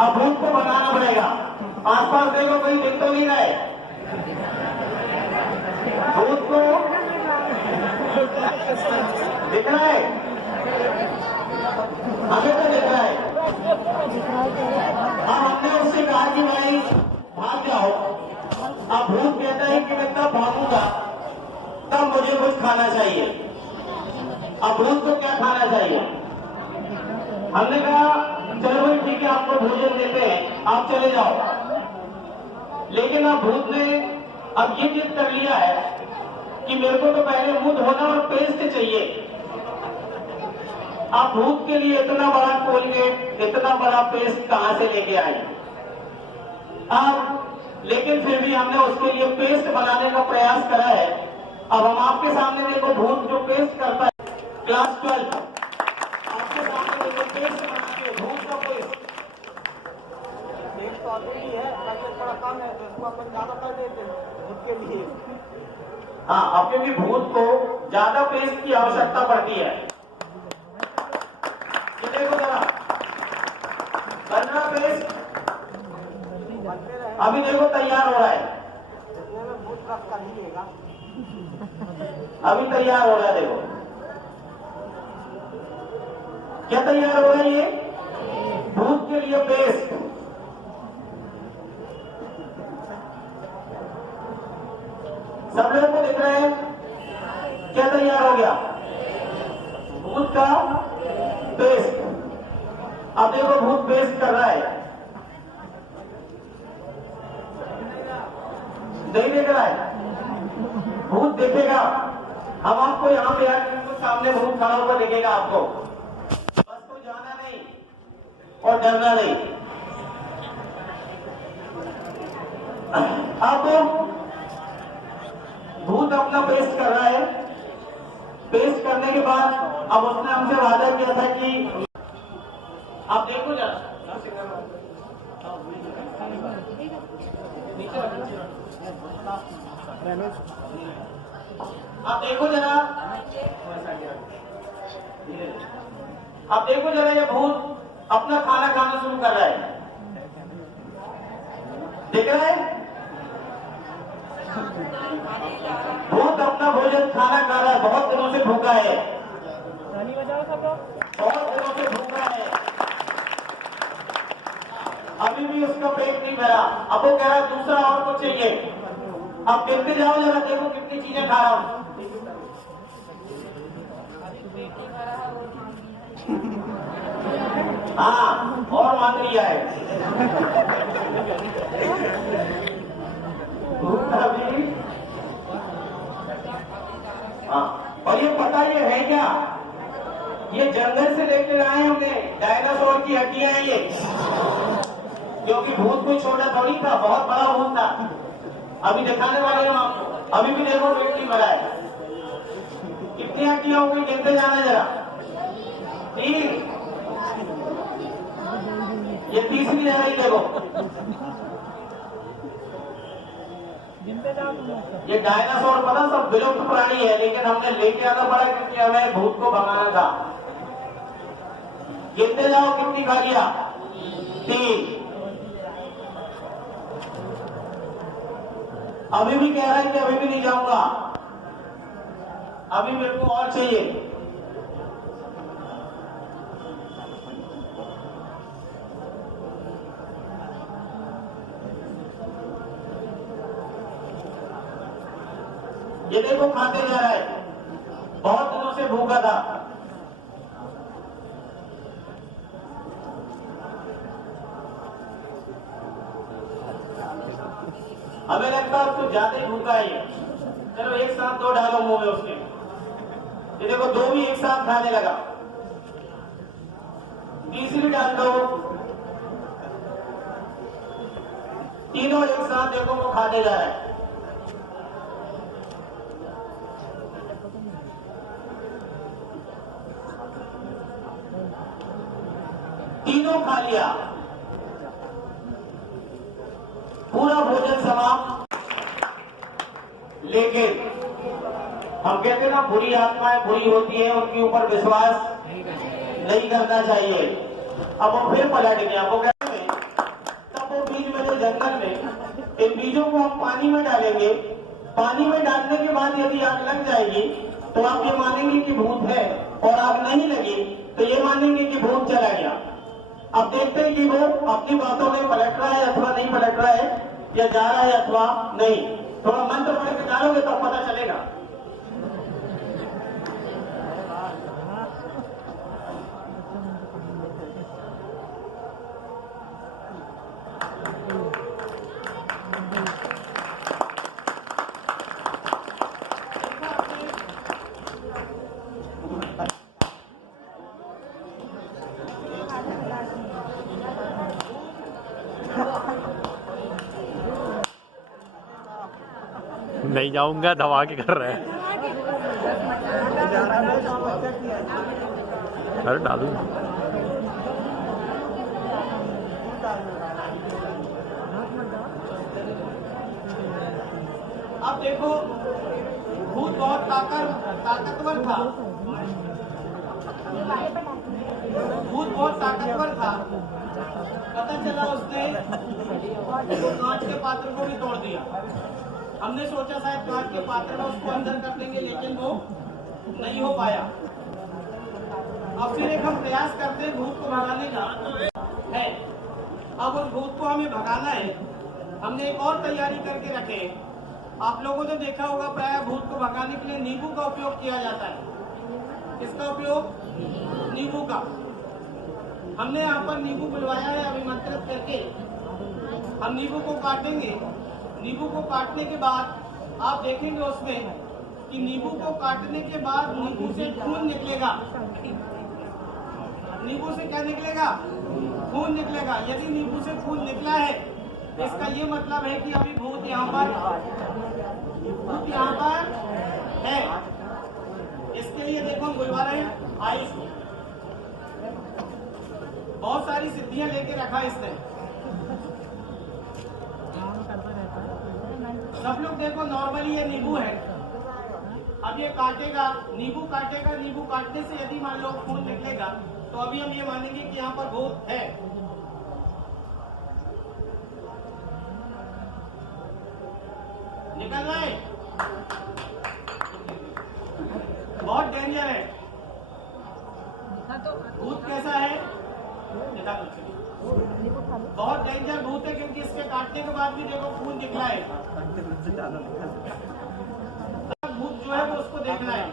अब भूत को भगाना पड़ेगा। आसपास देखो कोई दिख तो नहीं रहा है भूत को, दिख रहा है हमें तो दिख रहा है। अब हमने उससे कहा कि भाई भाग जाओ। अब भूत कहता है कि मैं तब भागूंगा तब मुझे कुछ खाना चाहिए। अब भूत को क्या खाना चाहिए? हमने कहा चलो भाई ठीक है आपको भोजन देते हैं, आप चले जाओ। लेकिन अब भूत ने अब ये जिद कर लिया है कि मेरे को तो पहले मुंह धोना और पेस्ट चाहिए। अब भूत के लिए इतना बड़ा कोलगेट, इतना बड़ा पेस्ट कहां से लेके आए? अब लेकिन फिर भी हमने उसके लिए पेस्ट बनाने का प्रयास करा है। अब हम आपके सामने देखो भूत जो पेस्ट करता है, क्लास 12 आपके सामने देखो पेस्ट बनाते हैं भूत का पेस्ट। तो अभी है थोड़ा कम है तो इसको अपन ज्यादा कर देते हैं भूत के लिए। हाँ, अब क्योंकि भूत को ज्यादा पेस्ट की आवश्यकता पड़ती है। ये देखो जरा बनना पेस्ट अभी देखो तैयार हो रहा है। इतने में भूत रख कर ही लेगा। अभी तैयार हो रहा है, देखो क्या तैयार हो रहा है ये भूत के लिए पेस्ट। सब लोगों को दिख रहा है क्या तैयार हो गया? भूत का पेस्ट। अब देखो भूत पेस्ट कर रहा है, नहीं देख रहा है, भूत देखेगा। हम आपको यहां पे आकर सामने भूत खड़ा हुआ देखेगा आपको, बस कोई जाना नहीं और डरना नहीं। अब भूत अपना पेस्ट कर रहा है। पेस्ट करने के बाद अब उसने हमसे वादा किया था कि आप देखो जरा आप देखो जरा, आप देखो जरा ये भूत अपना खाना खाना शुरू कर रहा है, देख रहा है? भूत अपना भोजन खाना खा रहा है, बहुत दिनों से भूखा है, बहुत दिनों से भूखा है, अभी भी उसका पेट नहीं भरा। अब वो कह रहा है दूसरा और कुछ चाहिए। अब देखते जाओ जरा, देखो कितनी चीजें खा रहा हूं। हाँ, और मांग लिया है अभी। हाँ, और ये पता ये है क्या? ये जंगल से लेकर आए हमने, डायनासोर की हड्डियां हैं ये, क्योंकि भूत कोई छोटा थोड़ी था, बहुत बड़ा भूत था। अभी दिखाने वाले हम आपको। अभी भी देखो पेट नहीं भरा है, कितनी हड्डियां हो गई गिनते जाना जरा। 3, ये तीसरी रह रही देखो। ये डायनासोर पता सब विलुप्त प्राणी है, लेकिन हमने लेके आना पड़ा क्योंकि हमें भूत को भगाना था। गिनते जाओ कितनी खा लिया। 3। अभी भी कह रहा है कि अभी भी नहीं जाऊंगा, अभी मेरे को और चाहिए। ये देखो खाते जा रहा है, बहुत दिनों से भूखा था। हमें लगता है तो ज्यादा ही भूखा है ये। चलो एक साथ 2 डालो मुंह में उसके। ये देखो 2 भी एक साथ खाने लगा। तीसरी डाल दो, तीनों एक साथ देखो वो खाने जा रहा है। तीनों खा लिया, पूरा भोजन समाप्त। लेकिन हम कहते हैं ना बुरी आत्माएं बुरी होती है, उनके ऊपर विश्वास नहीं करना चाहिए। अब वो फिर पलट गया, वो कहते हैं जंगल में इन बीजों को हम पानी में डालेंगे। पानी में डालने के बाद यदि आग लग जाएगी तो आप ये मानेंगे कि भूत है, और आग नहीं लगी तो ये मानेंगे कि भूत चला गया। अब देखते हैं कि वो अपनी बातों में पलट रहा है अथवा नहीं पलट रहा है, या जा रहा है अथवा नहीं। थोड़ा मंत्र पढ़ के डालोगे तो पता चलेगा। नहीं जाऊंगा, दबा के कर रहे हैं। अरे डालू अब देखो, भूत बहुत ताकतवर था। भूत बहुत ताकतवर था। पता चला उसने वो कांच के पात्र को भी तोड़ दिया। हमने सोचा शायद कांच के पात्र में उसको अंदर कर देंगे, लेकिन वो नहीं हो पाया। अब फिर एक हम प्रयास करते हैं भूत को भगाने का है। अब उस भूत को हमें भगाना है। हमने एक और तैयारी करके रखे। आप लोगों ने देखा होगा, प्राय भूत को भगाने के लिए नींबू का उपयोग किया जाता है। किसका उपयोग? नींबू का। हमने यहाँ पर नींबू बुलवाया है अभिमंत्रित करके। हम नींबू को काटेंगे। नींबू को काटने के बाद आप देखेंगे उसमें कि नींबू को काटने के बाद नींबू से खून निकलेगा। नींबू से क्या निकलेगा? खून निकलेगा। यदि नींबू से खून निकला है तो इसका ये मतलब है कि अभी भूत यहाँ पर है। इसके लिए देखो हम बुलवा रहे हैं आयुष को। बहुत सारी सिद्धियां लेके रखा इसने। सब लोग देखो, नॉर्मली ये नींबू है। अब ये काटेगा, नींबू काटेगा। नींबू काटने से यदि मान लो खून निकलेगा तो अभी हम ये मानेंगे कि यहाँ पर भूत है। निकल रहा है। बहुत डेंजर है। भूत कैसा है? बहुत डेंजर भूत है, क्योंकि इसके काटने के बाद भी देखो खून निकला है। भूत जो है वो उसको देखना है।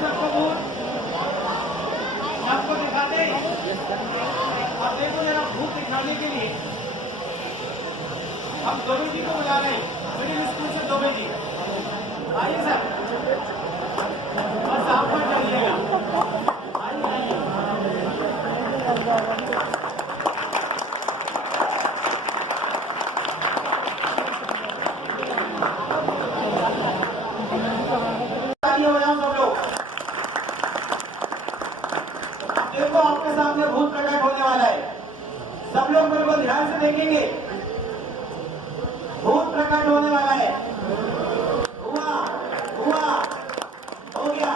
सबको भूत सबको दिखाते। और देखो जरा, भूत दिखाने के लिए हम दोबे जी को बुला रहे हैं। मिडिल स्कूल से दोबे जी आइए सर, बस आप पर चलिएगा। आइए हो जाओ सब लोग। देखो आपके सामने भूत प्रकट होने वाला है। सब लोग बिल्कुल ध्यान से देखेंगे। भूत प्रकट होने वाला है। हुआ हो गया।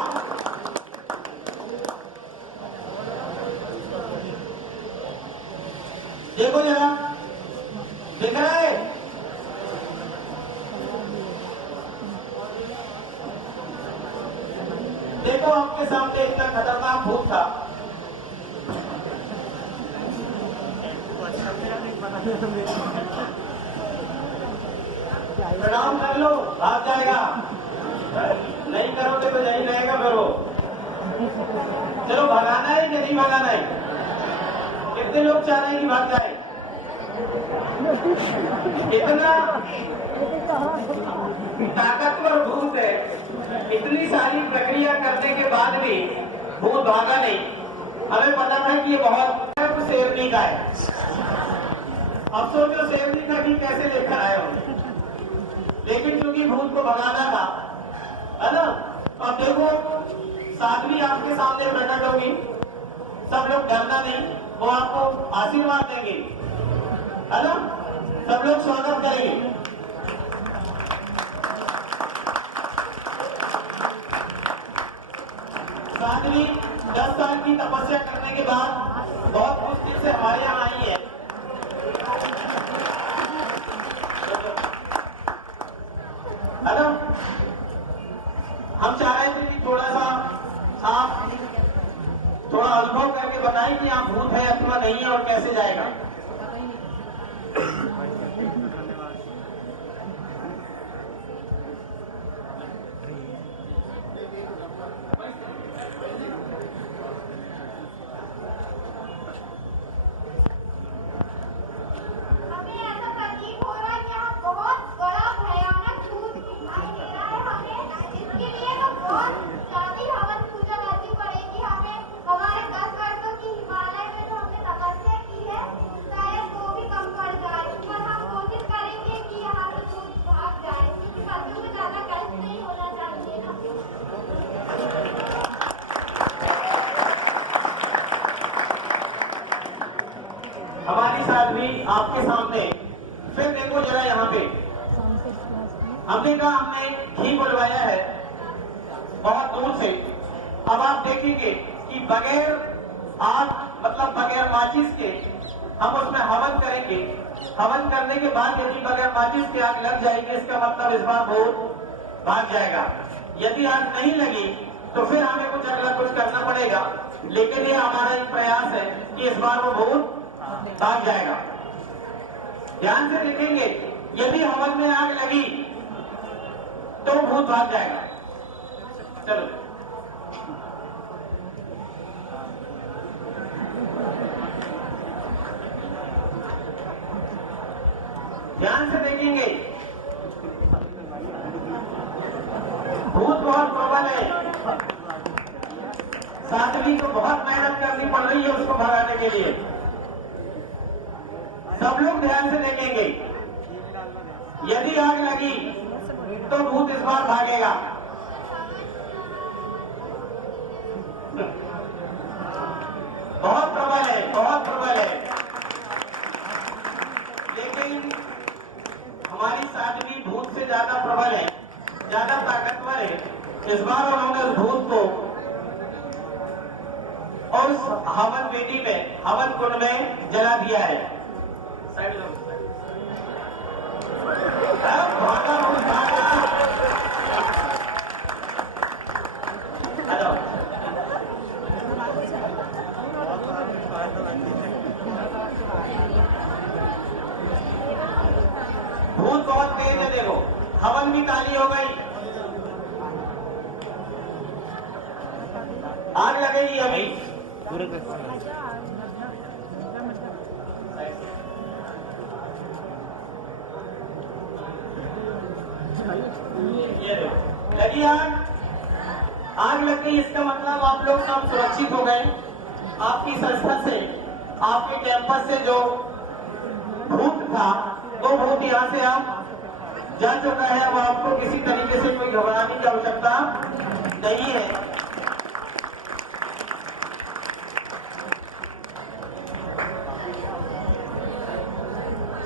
देखो जरा, दिख रहा है? देखो आपके सामने इतना खतरनाक भूत था। प्रणाम कर लो, भाग जाएगा। नहीं करोगे तो यही रहेगा। करो, चलो भगाना है कि नहीं भगाना है? कितने लोग चाह रहे हैं कि भाग जाए? इतना ताकतवर भूत है, इतनी सारी प्रक्रिया करने के बाद भी भूत भागा नहीं। हमें पता था कि ये बहुत शेरनी का है। अब सोचो शेरनी का कि कैसे लेकर आए हो, लेकिन क्योंकि भूत को भगाना था, है ना? अब देखो, साध्वी आपके सामने प्रकट होगी। सब लोग डरना नहीं, वो आपको आशीर्वाद देंगे, है ना? सब लोग स्वागत करेंगे। साध्वी 10 साल की तपस्या करने के बाद बहुत मुश्किल से हमारे यहाँ आई है। हम चाह रहे थे कि थोड़ा सा आप थोड़ा अनुभव करके बताएं कि आप भूत है अथवा नहीं है और कैसे जाएगा। हमारी साध्वी आपके सामने फिर देखो जरा यहाँ पे हमने कहा हमने घी बुलवाया है बहुत दूर से। अब आप देखेंगे कि बगैर आग मतलब बगैर माचिस के हम उसमें हवन करेंगे। हवन करने के बाद यदि बगैर माचिस के आग लग जाएगी इसका मतलब इस बार भूत भाग जाएगा। यदि आग नहीं लगी तो फिर हमें कुछ अगला कुछ करना पड़ेगा, लेकिन ये हमारा एक प्रयास है कि इस बार वो भूत भाग जाएगा। ध्यान से देखेंगे, यदि हवन में आग लगी तो भूत भाग जाएगा। चलो ध्यान से देखेंगे, भूत बहुत प्रबल है। साध्वी को बहुत मेहनत करनी पड़ रही है उसको भगाने के लिए। सब लोग ध्यान से देखेंगे, यदि आग लगी तो भूत इस बार भागेगा। बहुत प्रबल है, बहुत प्रबल है। लेकिन हमारी साध्वी भूत से ज्यादा प्रबल है, ज्यादा ताकतवर है। इस बार उन्होंने उस भूत को और उस हवन वेदी में, हवन कुंड में जला दिया है। हेलो, भूत बहुत तेज है। देखो हवन भी काली हो गई, आग लगेगी अभी। ये लगी आग, आग लग गई, इसका मतलब आप लोग सब सुरक्षित हो गए। आपकी संस्था से, आपके कैंपस से जो भूत था वो भूत यहाँ से आप जा चुका है। अब आपको किसी तरीके से कोई घबराने की आवश्यकता नहीं है।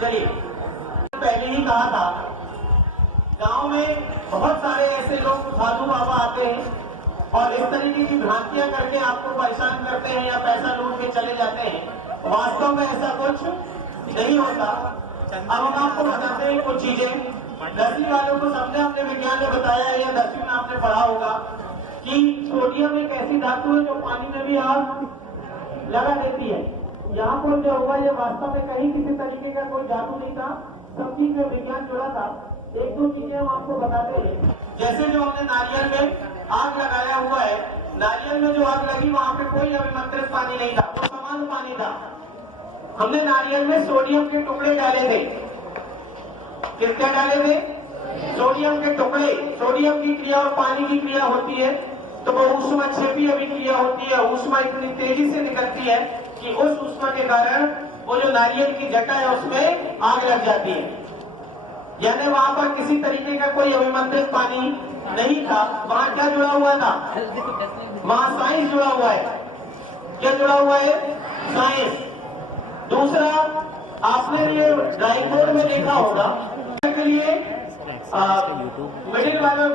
चलिए, पहले ही कहा था गांव में बहुत सारे ऐसे लोग साधु बाबा आते हैं और इस तरीके की भ्रांतियां करके आपको परेशान करते हैं या पैसा लूट के चले जाते हैं। वास्तव में ऐसा कुछ नहीं होता। अब हम आपको बताते हैं कुछ चीजें। 10वीं वालों को सबने अपने विज्ञान में बताया है या 10वीं में आपने पढ़ा होगा कि सोडियम एक ऐसी धातु है जो पानी में भी आग लगा देती है। यहाँ पर जो हुआ ये वास्तव में कहीं किसी तरीके का कोई जादू नहीं था, सब चीज में विज्ञान जुड़ा था। एक दो चीजें हम आपको बताते हैं। जैसे जो हमने नारियल में आग लगाया हुआ है, नारियल में जो आग लगी वहां पे कोई अभिमंत्रित पानी नहीं था, वो समान पानी था। हमने नारियल में सोडियम के टुकड़े डाले थे। किसके डाले थे? सोडियम के टुकड़े। सोडियम की क्रिया और पानी की क्रिया होती है तो वो ऊष्माक्षेपीय अभिक्रिया होती है। ऊष्मा इतनी तेजी से निकलती है कि उस ऊष्मा के कारण वो जो नारियल की जटा है उसमें आग लग जाती है। यानी वहां पर किसी तरीके का कोई अभिमंत्रित पानी नहीं था। वहां क्या जुड़ा हुआ था? वहां साइंस जुड़ा हुआ है। क्या जुड़ा हुआ है? साइंस। दूसरा, आपने ये ड्राइंग बोर्ड में देखा होगा के लिए मिडिल वाला